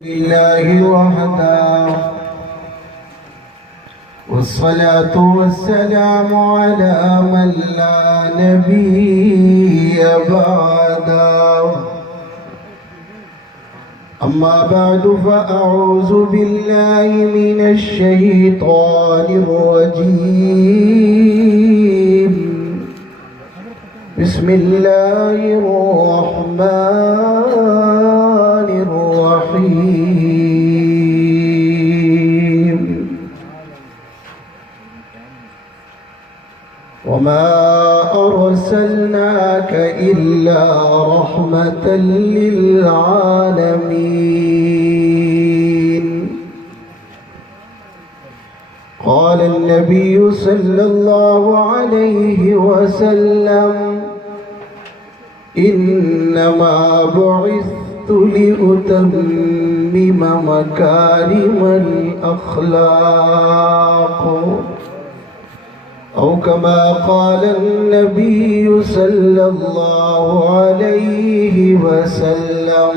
لله وحده والصلاة والسلام على من لا نبي بعده أما بعد فأعوذ بالله من الشيطان الرجيم بسم الله الرحمن الرحيم وما أرسلناك إلا رحمة للعالمين قال النبي صلى الله عليه وسلم إنما بعثت لأتمم مكارم الأخلاق أو كما قال النبي صلى الله عليه وسلم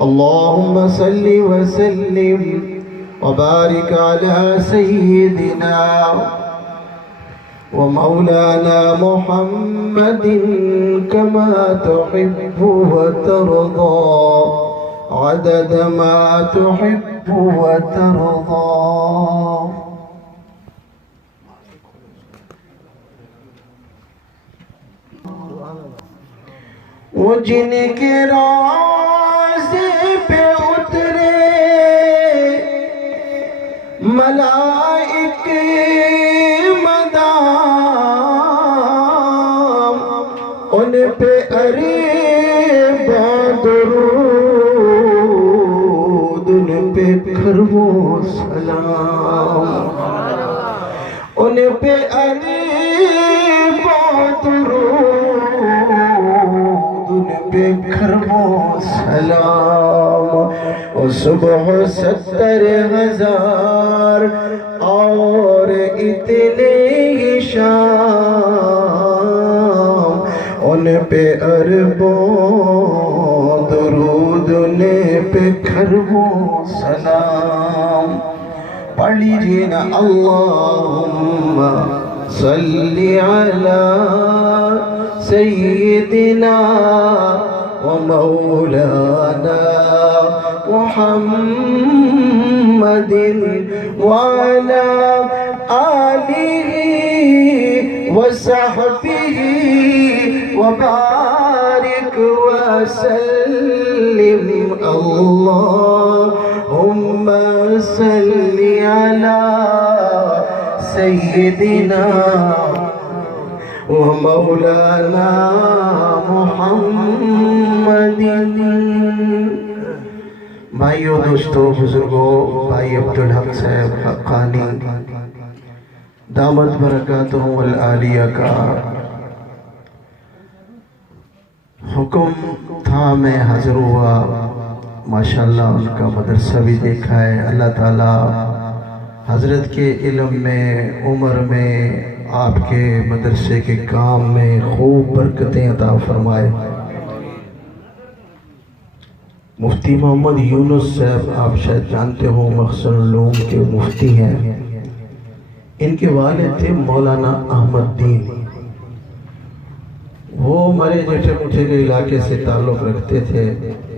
اللهم صل وسلم وبارك على سيدنا ومولانا محمد كما تحب وترضى عدد ما تحب وترضى وہ جن کے راستے پہ اترے ملائک مدام ان پہ درود ان پہ کرو سلام ان پہ کرو سلام و صبح 70,000 اور اتنے ہی شام ان پہ اربوں درود ان پہ کرو سلام پڑھ لیجئے نا اللہم صلی علی سیدنا ومولانا محمد وعلى آله وصحبه وبارك وسلم اللهم صل على سيدنا ومولانا محمد بھائیو دوستو بزرگو بھائی عبدالحق صاحب حقانی دامت برکاتہم العالیہ کا حکم تھا، میں حاضر ہوا۔ ماشاءاللہ ان کا مدرسہ بھی دیکھا ہے۔ اللہ تعالیٰ حضرت کے علم میں، عمر میں، آپ کے مدرسے کے کام میں خوب برکتیں عطا فرمائے۔ مفتی محمد یونس صاحب آپ شاید جانتے ہو، مخزن العلوم کے مفتی ہیں۔ ان کے والد تھے مولانا احمد دین، وہ ہمارے جیٹھے مٹھے کے علاقے سے تعلق رکھتے تھے،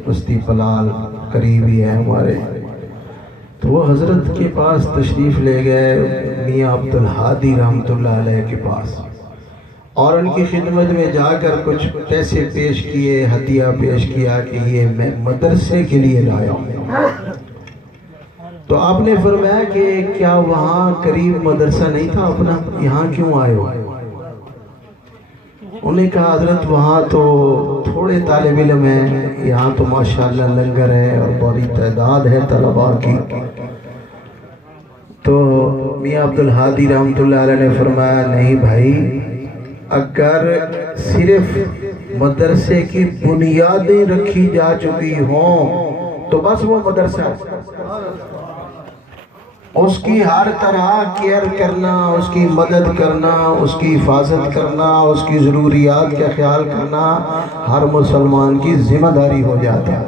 بستی پلال قریبی ہے ہمارے۔ تو وہ حضرت کے پاس تشریف لے گئے میاں عبدالہادی رحمت اللہ علیہ کے پاس، اور ان کی خدمت میں جا کر کچھ پیسے پیش کیے، ہدیہ پیش کیا کہ یہ میں مدرسے کے لیے لایا ہوں۔ تو آپ نے فرمایا کہ کیا وہاں قریب مدرسہ نہیں تھا اپنا، یہاں کیوں آئے ہو؟ انہوں نے کہا حضرت وہاں تو تھوڑے طالب علم ہیں، یہاں تو ماشاءاللہ لنگر ہے اور بڑی تعداد ہے طلباء کی۔ تو میاں عبدالہادی رحمت اللہ علیہ نے فرمایا نہیں بھائی، اگر صرف مدرسے کی بنیادیں رکھی جا چکی ہوں تو بس وہ مدرسہ ہے۔ اس کی ہر طرح کیئر کرنا، اس کی مدد کرنا، اس کی حفاظت کرنا، اس کی ضروریات کا خیال کرنا ہر مسلمان کی ذمہ داری ہو جاتا ہے۔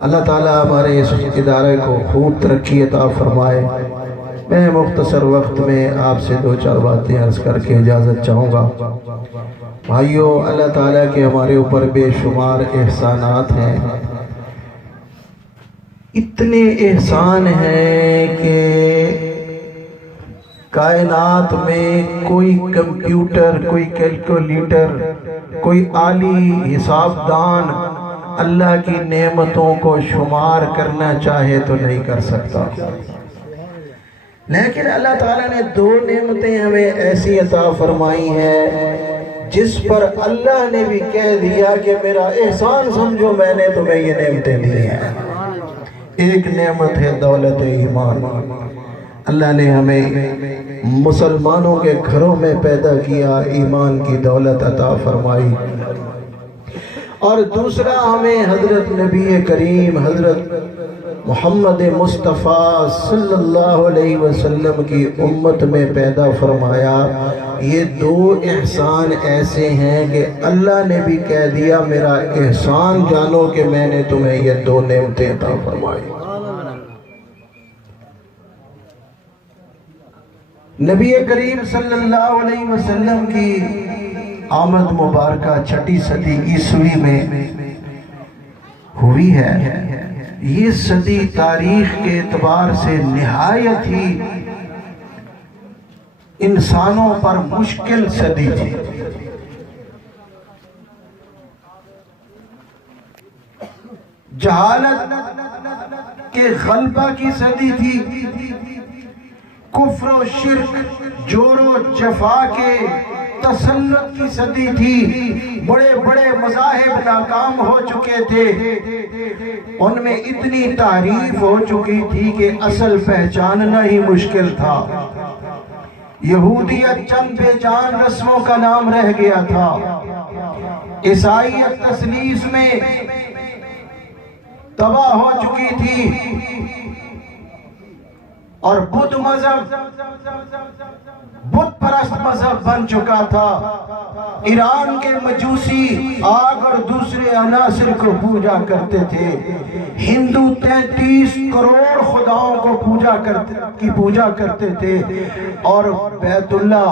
اللہ تعالیٰ ہمارے اس ادارے کو خوب ترقی عطا فرمائے۔ میں مختصر وقت میں آپ سے 2-4 باتیں عرض کر کے اجازت چاہوں گا۔ بھائیو، اللہ تعالیٰ کے ہمارے اوپر بے شمار احسانات ہیں۔ اتنے احسان ہیں کہ کائنات میں کوئی کمپیوٹر، کوئی کیلکولیٹر، کوئی عالی حساب دان اللہ کی نعمتوں کو شمار کرنا چاہے تو نہیں کر سکتا۔ لیکن اللہ تعالیٰ نے 2 نعمتیں ہمیں ایسی عطا فرمائی ہیں جس پر اللہ نے بھی کہہ دیا کہ میرا احسان سمجھو، میں نے تمہیں یہ نعمتیں دی ہیں۔ ایک نعمت ہے دولت ایمان۔ اللہ نے ہمیں مسلمانوں کے گھروں میں پیدا کیا، ایمان کی دولت عطا فرمائی۔ اور دوسرا، ہمیں حضرت نبی کریم حضرت محمد مصطفیٰ صلی اللہ علیہ وسلم کی امت میں پیدا فرمایا۔ یہ 2 احسان ایسے ہیں کہ اللہ نے بھی کہہ دیا میرا احسان جانو کہ میں نے تمہیں یہ 2 نعمتیں عطا فرمائی۔ نبی کریم صلی اللہ علیہ وسلم کی آمد مبارکہ 6 صدی عیسوی میں ہوئی ہے۔ یہ صدی تاریخ کے اعتبار سے نہایت ہی انسانوں پر مشکل صدی تھی۔ جہالت کے غلبہ کی صدی تھی، کفر و شرک، جور و جفا کے تسلط کی صدی تھی۔ بڑے بڑے مذاہب ناکام ہو چکے تھے، ان میں اتنی تعریف ہو چکی تھی کہ اصل پہچاننا ہی مشکل تھا۔ یہودیت چند بے جان رسموں کا نام رہ گیا تھا، عیسائیت تثلیث میں تباہ ہو چکی تھی، اور بدھ مذہب بت پرست مذہب بن چکا تھا۔ ایران کے مجوسی آگ اور دوسرے عناصر کو پوجا کرتے تھے۔ ہندو 33 کروڑ خداؤں کو پوجا کرتے تھے، اور بیت اللہ،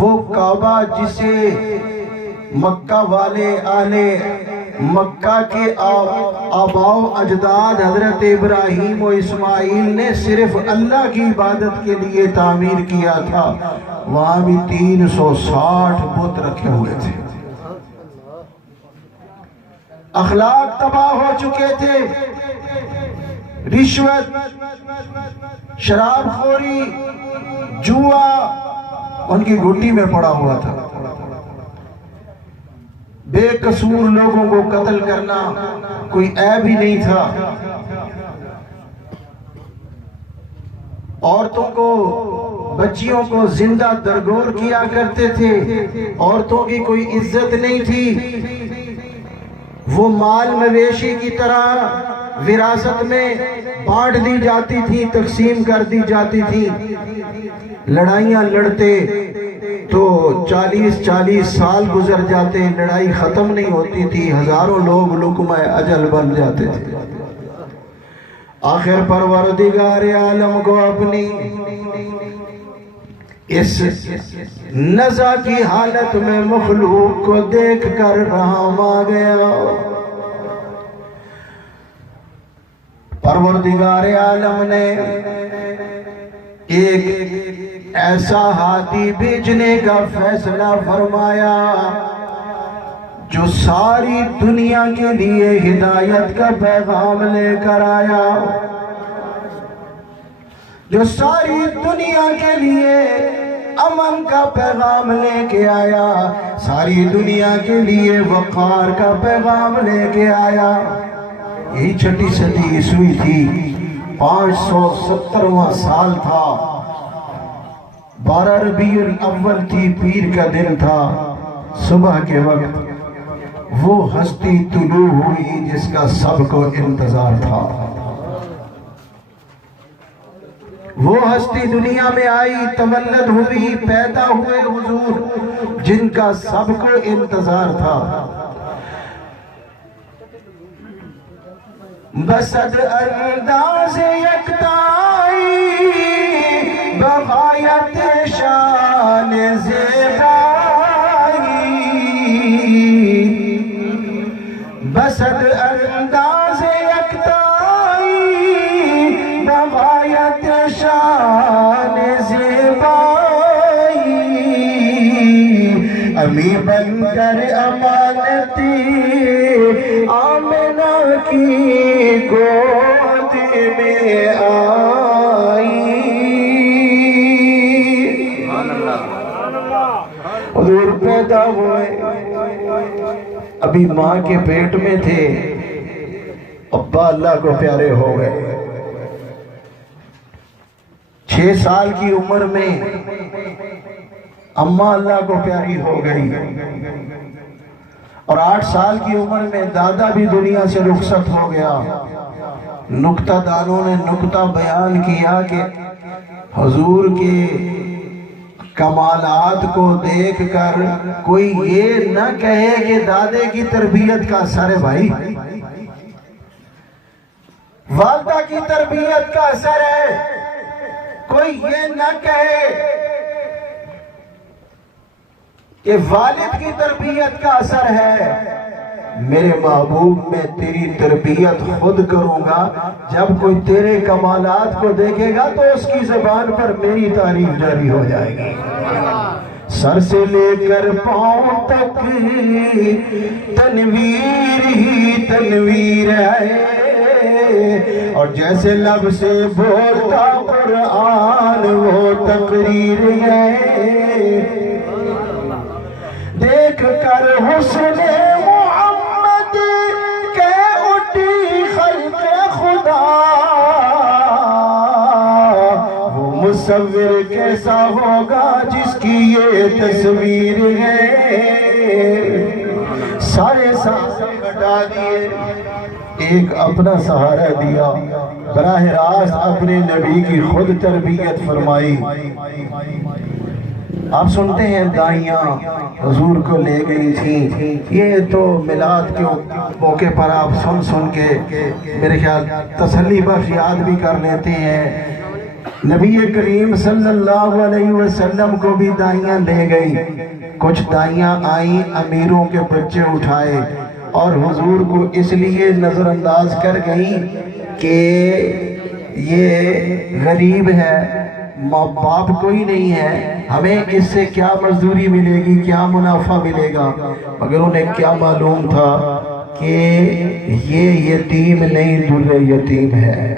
وہ کعبہ جسے مکہ والے اہل مکہ کے آباء و اجداد حضرت ابراہیم و اسماعیل نے صرف اللہ کی عبادت کے لیے تعمیر کیا تھا، وہاں بھی 360 بت رکھے ہوئے تھے۔ اخلاق تباہ ہو چکے تھے، رشوت، شراب خوری، جوا ان کی گھٹی میں پڑا ہوا تھا۔ بے قصور لوگوں کو قتل کرنا کوئی عیب ہی نہیں تھا۔ عورتوں کو، بچیوں کو زندہ درگور کیا کرتے تھے، عورتوں کی کوئی عزت نہیں تھی، وہ مال مویشی کی طرح وراثت میں بانٹ دی جاتی تھی، تقسیم کر دی جاتی تھی۔ لڑائیاں لڑتے تو 40 سال گزر جاتے، لڑائی ختم نہیں ہوتی تھی، ہزاروں لوگ لقمہ اجل بن جاتے تھے۔ آخر پروردگار عالم کو اپنی اس نزع کی حالت میں مخلوق کو دیکھ کر رحم آ گیا۔ پروردگار عالم نے ایک ایسا ہاتھی بھیجنے کا فیصلہ فرمایا جو ساری دنیا کے لیے ہدایت کا پیغام لے کر آیا، جو ساری دنیا کے لیے امن کا پیغام لے کے آیا، ساری دنیا کے لیے وقار کا پیغام لے کے آیا۔ یہی 6 صدی عیسوی تھی، 570واں سال تھا، 12 ربیع الاول تھی، پیر کا دن تھا۔ صبح کے وقت وہ ہستی طلوع ہوئی جس کا سب کو انتظار تھا۔ وہ ہستی دنیا میں آئی، تولد ہوئی، پیدا ہوئے حضور جن کا سب کو انتظار تھا۔ بسد انداز یکتائی بغایت شان زیبائی، بسد انداز یکتائی بغایت شان زیبائی، امی بن کر امانتی آمنہ کی گود میں آئی، حضور پیدا ہوئے ابھی ماں کے پیٹ میں تھے، ابا اللہ کو پیارے ہو گئے، 6 سال کی عمر میں اماں اللہ کو پیاری ہو گئی، اور 8 سال کی عمر میں دادا بھی دنیا سے رخصت ہو گیا۔ نکتہ دانوں نے نکتہ بیان کیا کہ حضور کے کمالات کو دیکھ کر کوئی یہ نہ کہے کہ دادے کی تربیت کا اثر ہے بھائی، والدہ کی تربیت کا اثر ہے، کوئی یہ نہ کہے کہ والد کی تربیت کا اثر ہے۔ میرے محبوب میں تیری تربیت خود کروں گا، جب کوئی تیرے کمالات کو دیکھے گا تو اس کی زبان پر میری تعریف جاری ہو جائے گی۔ سر سے لے کر پاؤں تک تنویر ہی تنویر ہے، اور جیسے لب سے بولتا قرآن وہ تقریر ہے، دیکھ کر حسن محمد کے اٹھی خلق خدا، وہ مصور کیسا ہوگا جس کی یہ تصویر ہے۔ سارے سہارے ہٹا دیے، ایک اپنا سہارا دیا، براہ راست اپنے نبی کی خود تربیت فرمائی۔ آپ سنتے ہیں دائیاں حضور کو لے گئی تھی، یہ تو میلاد کے موقع پر آپ سن کے میرے خیال تسلی بخش یاد بھی کر لیتے ہیں۔ نبی کریم صلی اللہ علیہ وسلم کو بھی دائیاں لے گئی، کچھ دائیاں آئیں امیروں کے بچے اٹھائے اور حضور کو اس لیے نظر انداز کر گئیں کہ یہ غریب ہے، ماں باپ کوئی نہیں ہے، ہمیں اس سے کیا مزدوری ملے گی، کیا منافع ملے گا، مگر انہیں کیا معلوم تھا کہ یہ یتیم نہیں در یتیم ہے،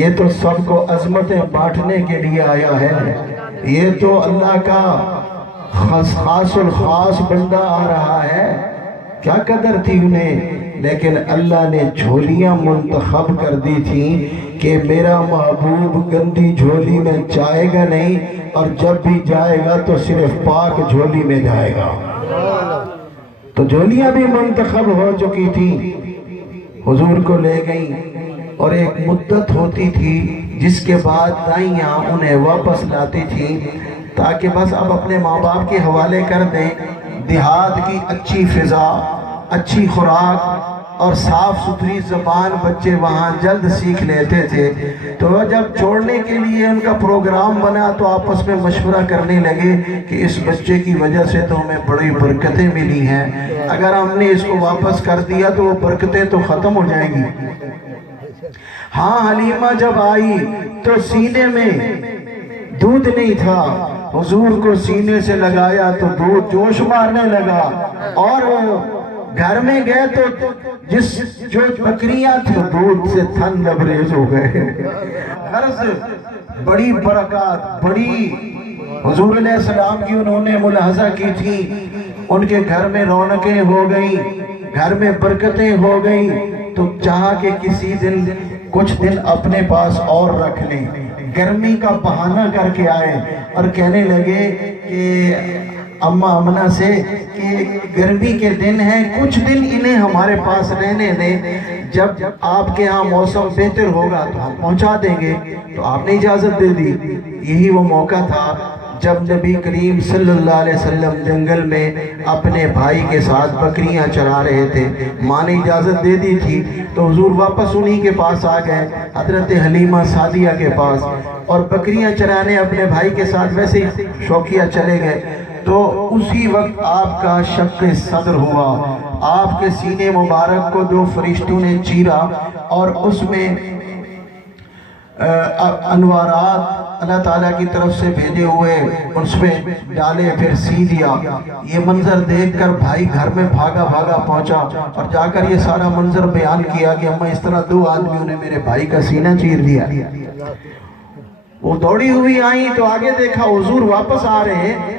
یہ تو سب کو عظمتیں بانٹنے کے لیے آیا ہے، یہ تو اللہ کا خاص الخاص بندہ آ رہا ہے۔ کیا قدر تھی انہیں، لیکن اللہ نے جھولیاں منتخب کر دی تھی کہ میرا محبوب گندی جھولی میں جائے گا نہیں، اور جب بھی جائے گا تو صرف پاک جھولی میں جائے گا۔ تو جھولیاں بھی منتخب ہو چکی تھی، حضور کو لے گئیں، اور ایک مدت ہوتی تھی جس کے بعد دائیاں انہیں واپس لاتی تھی تاکہ بس اب اپنے ماں باپ کے حوالے کر دیں۔ دیہات کی اچھی فضا، اچھی خوراک اور صاف ستھری زبان بچے وہاں جلد سیکھ لیتے تھے، تو جب چھوڑنے کے لیے ان کا پروگرام بنا تو آپس میں مشورہ کرنے لگے کہ اس بچے کی وجہ سے تو ہمیں بڑی برکتیں ملی ہیں، اگر ہم نے اس کو واپس کر دیا تو وہ برکتیں تو ختم ہو جائیں گی۔ ہاں حلیمہ جب آئی تو سینے میں دودھ نہیں تھا، حضور کو سینے سے لگایا تو دودھ جوش مارنے لگا، اور گھر میں گئے تو جو بکریاں تھیں دودھ سے تھن لبریز ہو گئے۔ غرض بڑی برکات، بڑی حضور علیہ السلام کی انہوں نے ملاحظہ کی تھی، ان کے گھر میں رونقیں ہو گئیں، گھر میں برکتیں ہو گئیں، تو چاہا کہ کسی دن کچھ دن اپنے پاس اور رکھ لیں، گرمی کا بہانہ کر کے آئے اور کہنے لگے کہ اماں آمنہ سے کہ گرمی کے دن ہیں، کچھ دن انہیں ہمارے پاس رہنے دیں، جب آپ کے ہاں موسم بہتر ہوگا تو ہم پہنچا دیں گے۔ تو آپ نے اجازت دے دی۔ یہی وہ موقع تھا جب نبی کریم صلی اللہ علیہ وسلم جنگل میں اپنے بھائی کے ساتھ بکریاں چرا رہے تھے، ماں نے اجازت دے دی تھی، تو حضور واپس انہی کے پاس آ گئے، حضرت حلیمہ سعدیہ کے پاس، اور بکریاں چرانے اپنے بھائی کے ساتھ ویسے ہی شوقیہ چلے گئے۔ تو اسی وقت آپ کا شق صدر ہوا، آپ کے سینے مبارک کو دو فرشتوں نے چیرا اور اس میں انوارات اللہ تعالیٰ کی طرف سے بھیجے ہوئے اس میں ڈالے، پھر سی دیا۔ یہ منظر دیکھ کر بھائی گھر میں بھاگا پہنچا اور جا کر یہ سارا منظر بیان کیا کہ اماں اس طرح دو آدمیوں نے میرے بھائی کا سینہ چیر دیا۔ وہ دوڑی ہوئی آئیں تو آگے دیکھا حضور واپس آ رہے ہیں،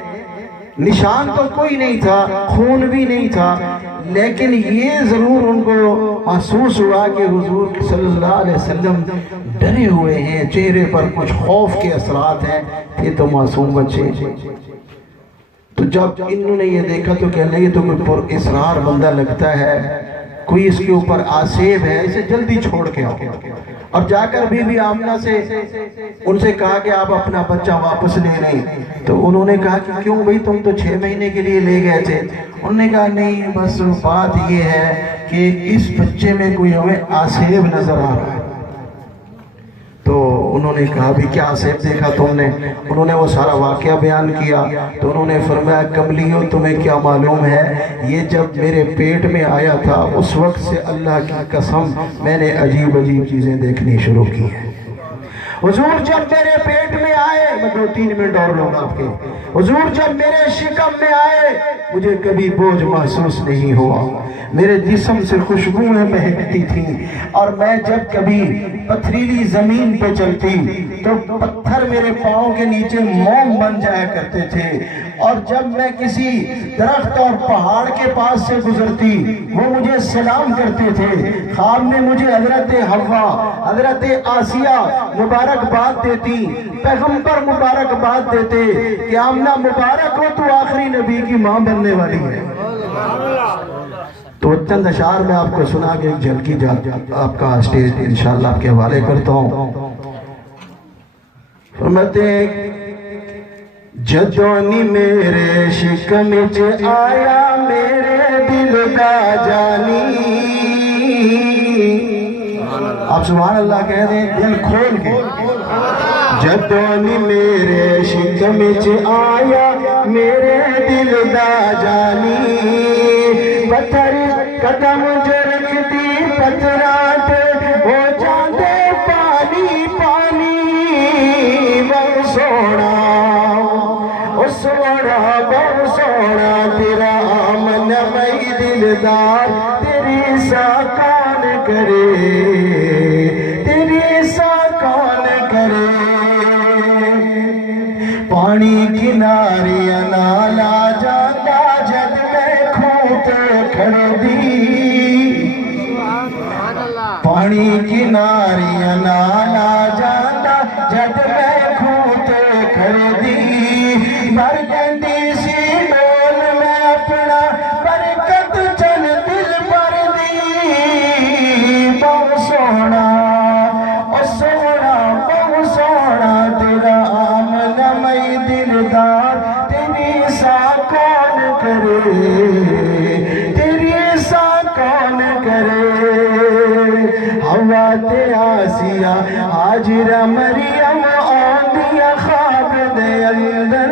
نشان تو کوئی نہیں تھا، خون بھی نہیں تھا، لیکن یہ ضرور ان کو محسوس ہوا کہ حضور صلی اللہ علیہ وسلم ڈرے ہوئے ہیں، چہرے پر کچھ خوف کے اثرات ہیں، یہ تو معصوم بچے۔ تو جب انہوں نے یہ دیکھا تو کہنے لگے تو کوئی پر اسرار بندہ لگتا ہے، کوئی اس کے اوپر آسیب ہے، اسے جلدی چھوڑ کے آؤ۔ اور جا کر بی بی آمنہ سے ان سے کہا کہ آپ اپنا بچہ واپس لے رہے ہیں۔ تو انہوں نے کہا کہ کیوں بھئی، تم تو 6 مہینے کے لیے لے گئے تھے۔ انہوں نے کہا نہیں، بس بات یہ ہے کہ اس بچے میں کوئی ہمیں آسیب نظر آ رہا ہے۔ تو انہوں نے کہا بھی کیا آسیب دیکھا تم نے؟ انہوں نے وہ سارا واقعہ بیان کیا۔ تو انہوں نے فرمایا کملیوں تمہیں کیا معلوم ہے، یہ جب میرے پیٹ میں آیا تھا اس وقت سے اللہ کی قسم میں نے عجیب چیزیں دیکھنی شروع کی ہیں۔ حضور جب میرے پیٹ میں آئے، میں 2-3 منٹ اور لوں گا آپ کے، حضور جب میرے شکم میں آئے مجھے کبھی بوجھ محسوس نہیں ہوا، میرے جسم سے خوشبوئیں مہکتی تھیں، اور میں جب کبھی پتھریلی زمین پہ چلتی تو پتھر میرے پاؤں کے نیچے موم بن جایا کرتے تھے، اور جب میں کسی درخت اور پہاڑ کے پاس سے گزرتی وہ مجھے سلام کرتے تھے۔ خواب میں مجھے حضرت حوا، حضرت آسیہ مبارکباد دیتی، پیغمبر مبارکباد دیتے کہ آمنہ مبارک ہو، تو آخری نبی کی ماں بننے والی ہے۔ تو چند اشعار میں آپ کو سنا کے ایک جھلکی آپ کا اسٹیج انشاءاللہ آپ کے حوالے کرتا ہوں۔ فرماتے ہیں جدونی میرے شکم چ آیا میرے دل دا جانی، آپ سبحان اللہ کہہ دیں دل کھول کے، جدونی میرے شکم چ آیا میرے دل دا جانی، پتھر قدم جو رکھتی پتھرات ہو جاندے پانی پانی، بہت سونا او سونا بہت سونا تیرا آمن میں دلدار، تیری سا کون کرے، تیری سا کون کرے، پانی کناری نالا جاتا جد میں کھوت کھڑ دی، پانی کناری نالا جاتا جد میں کھوت کھڑ دی، بھر گندی سی ڈول میں اپنا برکت چل دل پر دی، بہت سونا او سونا بہت سونا تیرا آمنہ میں دلدار، تیری سا کون کرے، تیری سا کون کرے، ہوا تے آسیہ حاجرہ مریم آندیا خواب دے اندر،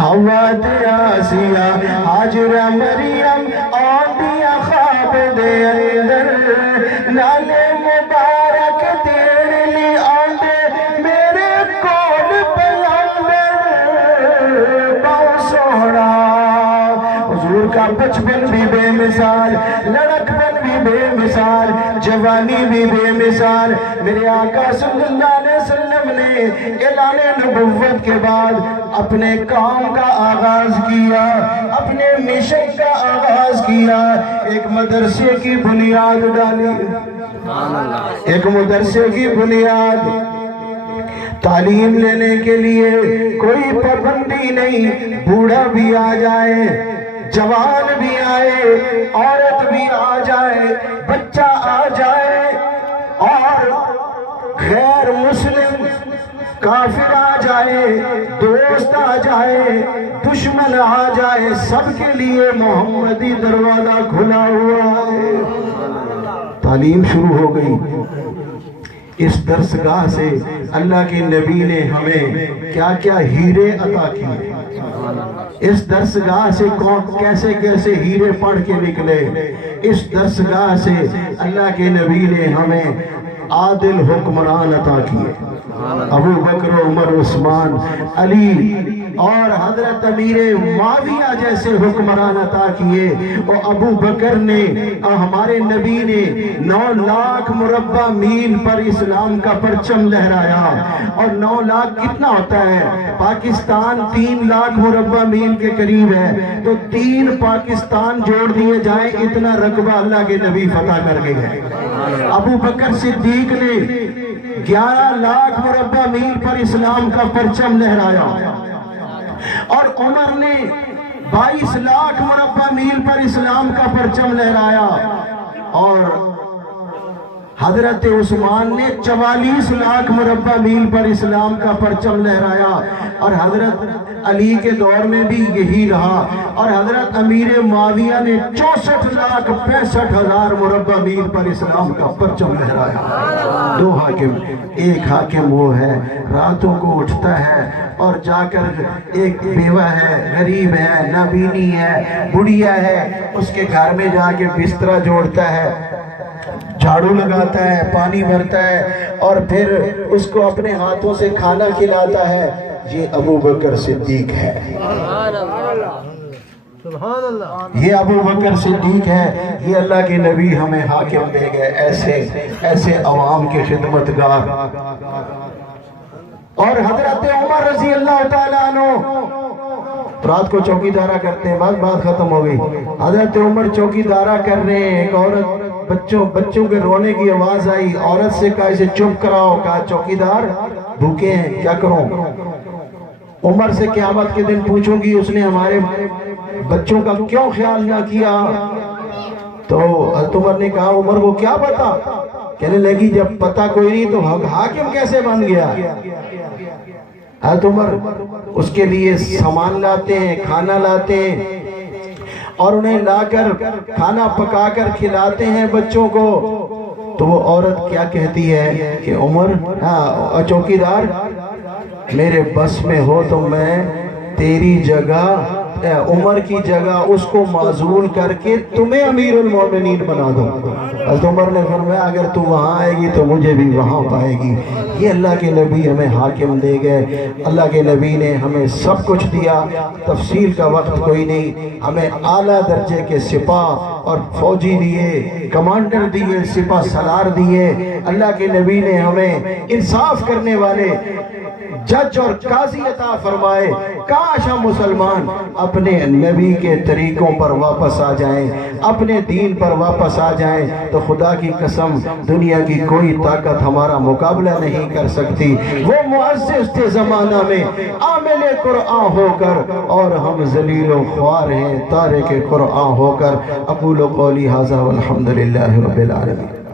ہوا تے آسیہ حاجرہ مریم آندیا خواب دے اندر، نالے مبارک تیرے لی آندے میرے کول پیغمبر، بہت سونا حضور کا بچپن بھی بے مثال، لڑکپن بھی بے مثال، جوانی بھی بے مثال۔ میرے آقا صلی اللہ علیہ وسلم نے اعلان نبوت کے بعد اپنے کام کا آغاز کیا، اپنے مشن کا آغاز کیا، ایک مدرسے کی بنیاد ڈالی، ایک مدرسے کی بنیاد، تعلیم لینے کے لیے کوئی پابندی نہیں، بوڑھا بھی آ جائے، جوان بھی آئے، عورت بھی آ جائے، بچہ آ جائے، اور غیر مسلم کا دشمن آ جائے سب کے لیے محمدی دروازہ کھلا ہوا ہے۔ تعلیم شروع ہو گئی۔ اس درسگاہ سے اللہ کے نبی نے ہمیں کیا کیا ہیرے عطا کیے، اس درسگاہ سے کیسے کیسے ہیرے پڑھ کے نکلے۔ اس درسگاہ سے اللہ کے نبی نے ہمیں عادل حکمران عطا کیے، ابو بکر، عمر، عثمان، علی اور حضرت امیر معاویہ جیسے حکمران عطا کیے۔ اور ابو بکر نے، ہمارے نبی نے 9 لاکھ مربع میل پر اسلام کا پرچم لہرایا۔ اور 9 لاکھ کتنا ہوتا ہے؟ پاکستان 3 لاکھ مربع میل کے قریب ہے، تو 3 پاکستان جوڑ دیے جائیں اتنا رقبہ اللہ کے نبی فتح کر کے گئے۔ ابو بکر صدیق نے 11 لاکھ مربع میل پر اسلام کا پرچم لہرایا، اور عمر نے 22 لاکھ مربع میل پر اسلام کا پرچم لہرایا، اور حضرت عثمان نے 44 لاکھ مربع میل پر اسلام کا پرچم لہرایا، اور حضرت علی کے دور میں بھی یہی رہا، اور حضرت امیر معاویہ نے 64 لاکھ 65 ہزار مربع میل پر اسلام کا پرچم لہرایا۔ 2 حاکم، ایک حاکم وہ ہے راتوں کو اٹھتا ہے اور جا کر ایک بیوہ ہے، غریب ہے، نابینی ہے، بڑھیا ہے، اس کے گھر میں جا کے بسترا جوڑتا ہے، جھاڑو لگاتا ہے، پانی بھرتا ہے، اور پھر اس کو اپنے ہاتھوں سے کھانا کھلاتا ہے۔ یہ ابو بکر صدیق ہے، یہ ابو بکر صدیق ہے۔ یہ اللہ کے نبی ہمیں حاکم دے گئے، ایسے عوام کے خدمتگار۔ اور حضرت عمر رضی اللہ تعالیٰ عنہ رات کو چوکی دارہ کرتے ہیں، بات ختم ہو گئی۔ حضرت عمر چوکی دارہ کر رہے ہیں، ایک عورت بچوں کے رونے کی آواز آئی، عورت سے کہا اسے چپ کراؤ، کہا چوکی دار بھوکے ہیں کیا کروں؟ عمر سے قیامت کے دن پوچھوں گی اس نے ہمارے بچوں کا کیوں خیال نہ کیا؟ تو حضرت عمر نے کہا عمر کو کیا پتا؟ کہنے لگی جب پتا کوئی نہیں تو حاکم کیسے بن گیا؟ حضرت عمر اس کے لیے سامان لاتے ہیں، کھانا لاتے ہیں، اور انہیں لا کر کھانا پکا کر کھلاتے ہیں بچوں کو۔ تو وہ عورت کیا کہتی ہے کہ عمر، چوکیدار میرے بس میں ہو تو میں تیری جگہ، عمر کی جگہ اس کو معزول کر کے تمہیں امیر المومنین بنا دوں۔ حضرت عمر نے فرمایا اگر تو وہاں آئے گی تو مجھے بھی وہاں پائے گی۔ یہ اللہ کے نبی ہمیں حاکم دے گئے، اللہ کے نبی نے ہمیں سب کچھ دیا، تفصیل کا وقت کوئی نہیں۔ ہمیں اعلیٰ درجے کے سپاہ اور فوجی دیے، کمانڈر دیے، سپاہ سالار دیے۔ اللہ کے نبی نے ہمیں انصاف کرنے والے جج اور قاضی عطا فرمائے۔ کاش ہم مسلمان اپنے نبی کے طریقوں پر واپس آ جائیں، اپنے دین پر واپس آ جائیں، تو خدا کی قسم دنیا کی کوئی طاقت ہمارا مقابلہ نہیں کر سکتی۔ وہ معزز تھے زمانہ میں عامل قرآن ہو کر، اور ہم ذلیل و خوار ہیں تارک قرآن ہو کر۔ اقول قولی ھذا والحمد للہ رب العالمین۔